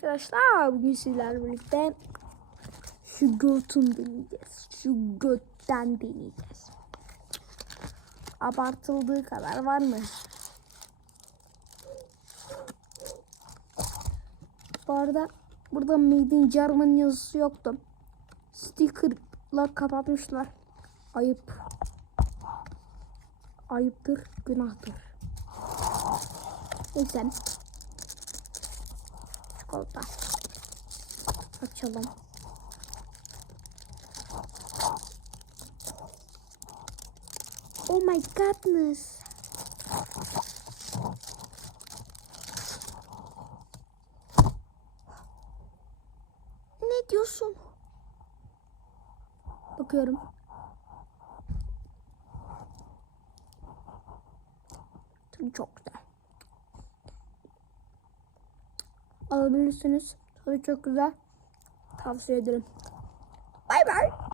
arkadaşlar bugün sizlerle birlikte şu götün deneyeceğiz. Şu götten deneyeceğiz. Abartıldığı kadar var mı? Bu arada burada Made in Germany yazısı yoktu. Sticker'la kapatmışlar. Ayıp. Ayıptır, günahtır. Neyse. Çikolata. Açalım. Oh my goodness. Ne diyorsun? Bakıyorum. Çok güzel. Alabilirsiniz. Tadı çok güzel. Tavsiye ederim. Bay bay.